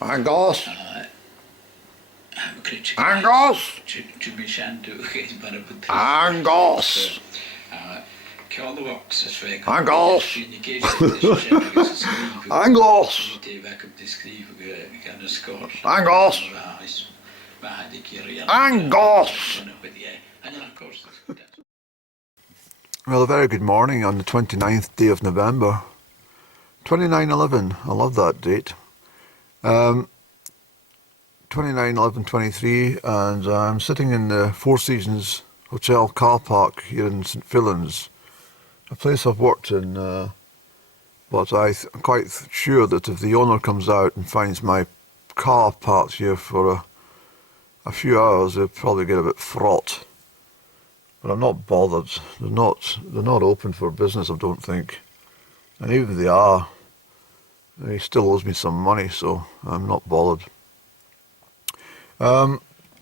Angos! Angos! Angos! Angos! Angos! Angos! Angos! Well, a very good morning on the 29th day of November. 2911, I love that date. 29/11/23, and I'm sitting in the Four Seasons Hotel car park here in St Fillans, a place I've worked in, but I'm quite sure that if the owner comes out and finds my car parked here for a few hours, they'll probably get a bit fraught. But I'm not bothered. They're not open for business, I don't think. And even if they are, he still owes me some money, so I'm not bothered.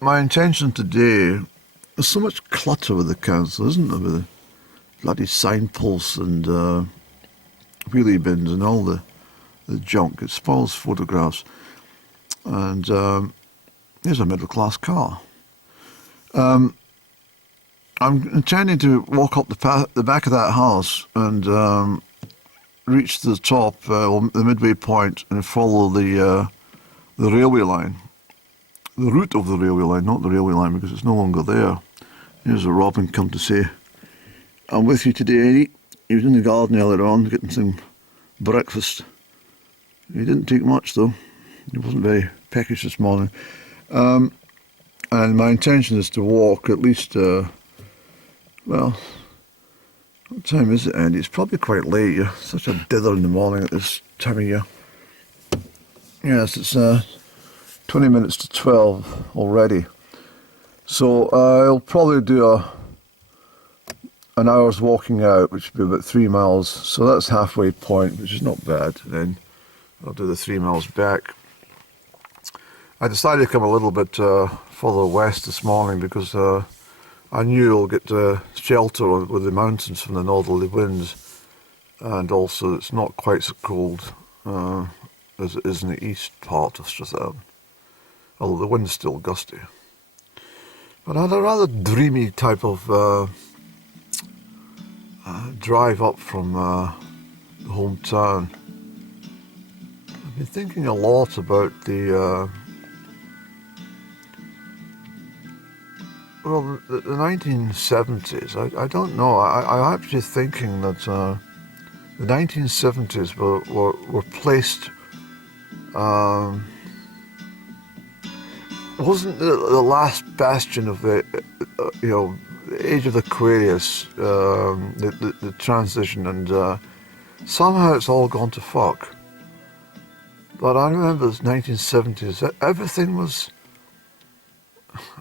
My intention today, there's so much clutter with the council, isn't there, with the bloody signposts and wheelie bins and all the junk. It spoils photographs. And here's a middle-class car. I'm intending to walk up the back of that house and reach the top, the midway point, and follow the railway line. The route of the railway line, not the railway line, because it's no longer there. Here's a robin come to say, I'm with you today. He was in the garden earlier on getting some breakfast. He didn't take much though. He wasn't very peckish this morning. And my intention is to walk at least, well, what time is it, Andy? It's probably quite late. You're such a dither in the morning at this time of year. Yes, it's 20 minutes to 12 already. So I'll probably do an hour's walking out, which would be about 3 miles. So that's halfway point, which is not bad. Then I'll do the 3 miles back. I decided to come a little bit further west this morning because I knew I'll get shelter with the mountains from the northerly winds, and also it's not quite so cold as it is in the east part of Strathairn, although the wind's still gusty. But I had a rather dreamy type of drive up from the hometown. I've been thinking a lot about the 1970s. I don't know. I'm actually thinking that the 1970s were placed. Wasn't the last bastion of the the age of Aquarius, the transition, and somehow it's all gone to fuck. But I remember the 1970s. Everything was.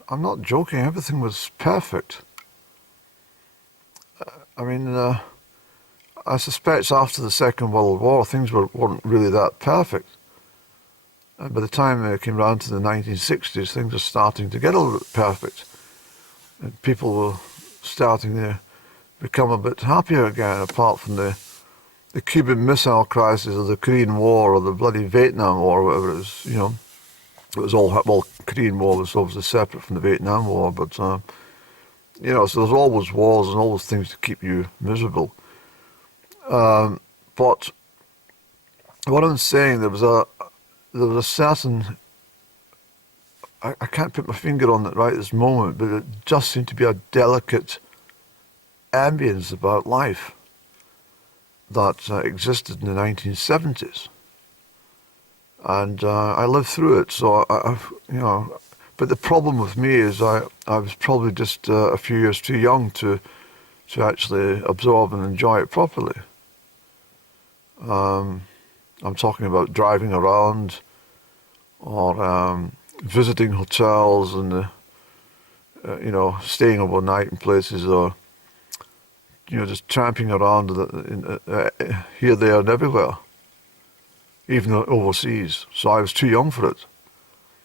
I'm not joking, everything was perfect. I mean, I suspect after the Second World War, things weren't really that perfect. And by the time it came round to the 1960s, things were starting to get a little bit perfect. And people were starting to become a bit happier again, apart from the Cuban Missile Crisis or the Korean War or the bloody Vietnam War, or whatever it was, It was all, well, Korean War was obviously separate from the Vietnam War, but, so there's always wars and always things to keep you miserable. But what I'm saying, there was a certain, I can't put my finger on it right at this moment, but it just seemed to be a delicate ambience about life that existed in the 1970s. And I lived through it, so but the problem with me is I was probably just a few years too young to actually absorb and enjoy it properly. I'm talking about driving around or visiting hotels and staying overnight in places, or just tramping around here, there, and everywhere. Even overseas. So I was too young for it.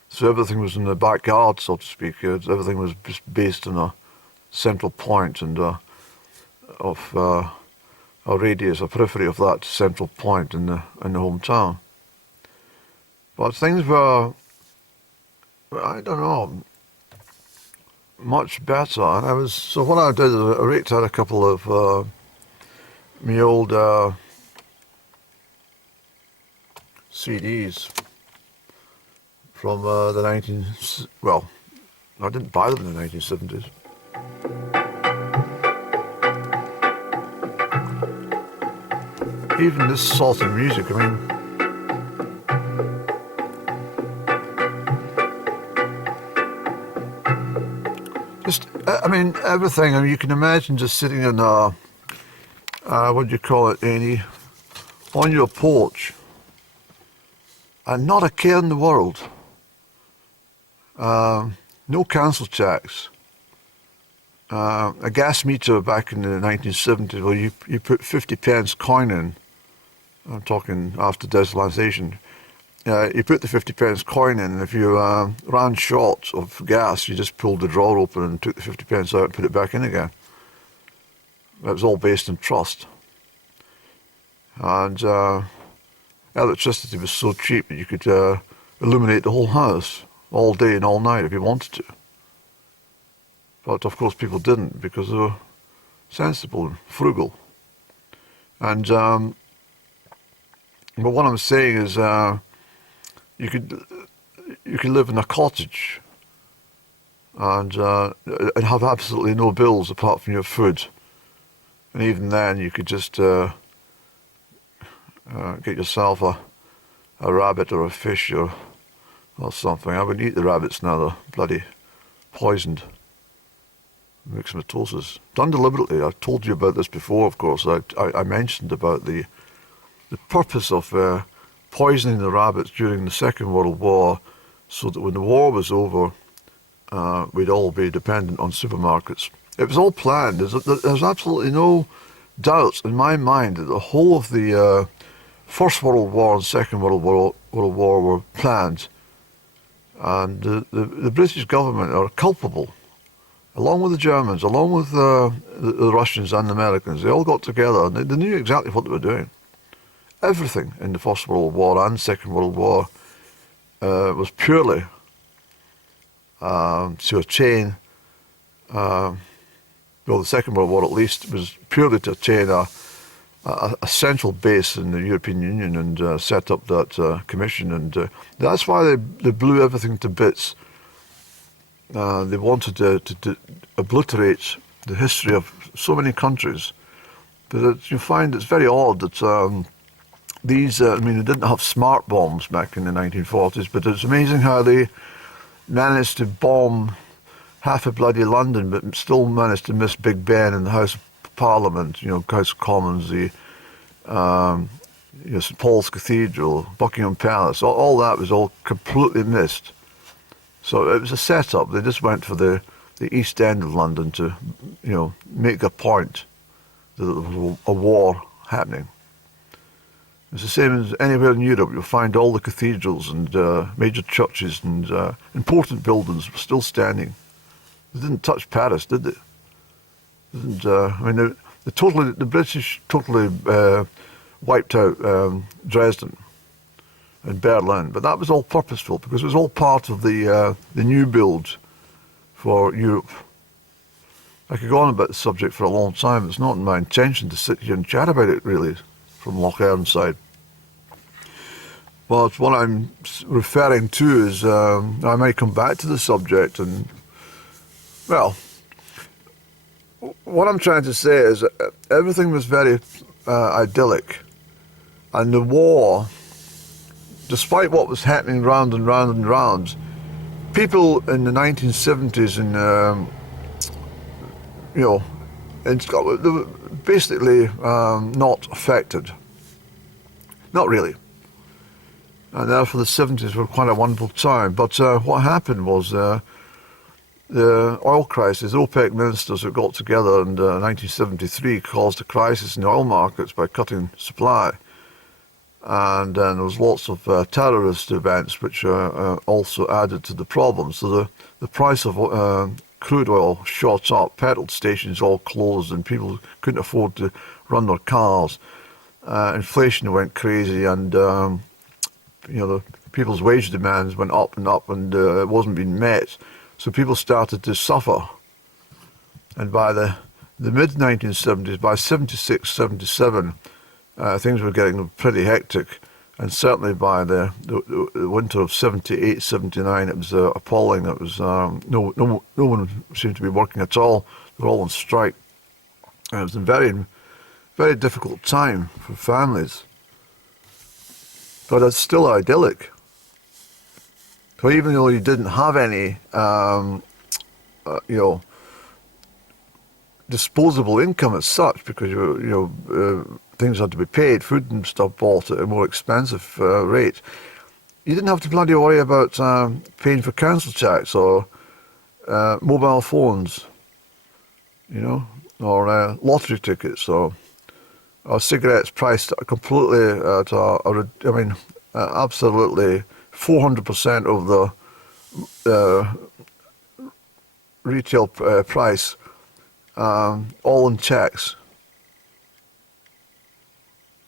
So everything was in the backyard, so to speak. Everything was just based on a central point and of a radius, a periphery of that central point in the hometown. But things were, I don't know, much better. And so what I did is I raked out a couple of my old CDs from well, I didn't buy them in the 1970s. Even this sort of music, I mean, everything. I mean, you can imagine just sitting in what do you call it, Annie, on your porch, and not a care in the world. No council tax. A gas meter back in the 1970s, well, you put 50 pence coin in. I'm talking after desalination. You put the 50 pence coin in, and if you ran short of gas, you just pulled the drawer open and took the 50 pence out and put it back in again. It was all based on trust. And electricity was so cheap that you could illuminate the whole house all day and all night if you wanted to. But of course people didn't, because they were sensible and frugal. And but what I'm saying is you could live in a cottage and have absolutely no bills apart from your food. And even then you could just get yourself a rabbit or a fish or something. I wouldn't eat the rabbits now, they're bloody poisoned. Myxomatosis. Done deliberately. I've told you about this before, of course. I mentioned about the purpose of poisoning the rabbits during the Second World War, so that when the war was over, we'd all be dependent on supermarkets. It was all planned. There's absolutely no doubt in my mind that the whole of the First World War and Second World War were planned. And the British government are culpable, along with the Germans, along with the Russians and the Americans. They all got together and they knew exactly what they were doing. Everything in the First World War and Second World War was purely to attain, well, the Second World War at least was purely to attain a central base in the European Union and set up that commission. And that's why they blew everything to bits. They wanted to obliterate the history of so many countries. But you find it's very odd that these, they didn't have smart bombs back in the 1940s, but it's amazing how they managed to bomb half of bloody London, but still managed to miss Big Ben and the House of Parliament, House of Commons, the St Paul's Cathedral, Buckingham Palace. All that was all completely missed. So it was a setup. They just went for the East End of London to, make a point that there was a war happening. It's the same as anywhere in Europe. You'll find all the cathedrals and major churches and important buildings were still standing. They didn't touch Paris, did they? The British totally wiped out Dresden and Berlin, but that was all purposeful because it was all part of the new build for Europe. I could go on about the subject for a long time. It's not my intention to sit here and chat about it, really, from Lochearnhead. But what I'm referring to is, I may come back to the subject, and, well, what I'm trying to say is everything was very idyllic, and the war, despite what was happening round and round and round, people in the 1970s and in Scotland, they were basically not affected. Not really. And therefore the 70s were quite a wonderful time. But what happened was the oil crisis, OPEC ministers who got together in 1973 caused a crisis in the oil markets by cutting supply. And then there was lots of terrorist events which also added to the problem. So the price of crude oil shot up, petrol stations all closed, and people couldn't afford to run their cars. Inflation went crazy, and the people's wage demands went up, and it wasn't being met. So people started to suffer. And by the mid-1970s, by 76, 77, things were getting pretty hectic. And certainly by the winter of 78, 79, it was appalling. It was no one seemed to be working at all. They were all on strike. And it was a very, very difficult time for families. But it's still idyllic. So even though you didn't have any, disposable income as such, because things had to be paid, food and stuff bought at a more expensive rate, you didn't have to bloody worry about paying for council tax or mobile phones, or lottery tickets or cigarettes priced completely at absolutely 400% of the retail price, all in tax.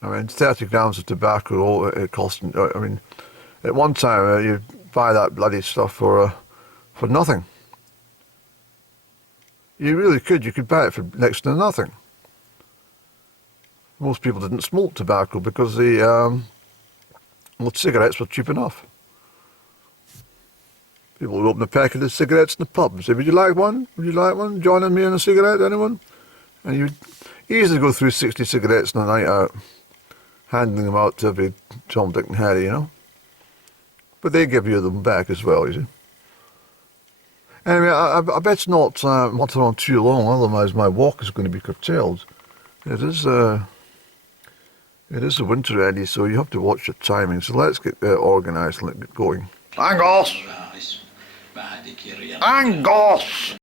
30 grams of tobacco, it cost, at one time you'd buy that bloody stuff for nothing. You really could. You could buy it for next to nothing. Most people didn't smoke tobacco because the cigarettes were cheap enough. People would open a packet of cigarettes in the pub and say, "Would you like one? Would you like one? Joining me in a cigarette, anyone?" And you'd easily go through 60 cigarettes in a night out, handing them out to every Tom, Dick and Harry, But they give you them back as well, you see. Anyway, I bet not muttering on too long, otherwise my walk is going to be curtailed. It is the winter, Eddie, so you have to watch your timing. So let's get organised and get going. Angos! Angos!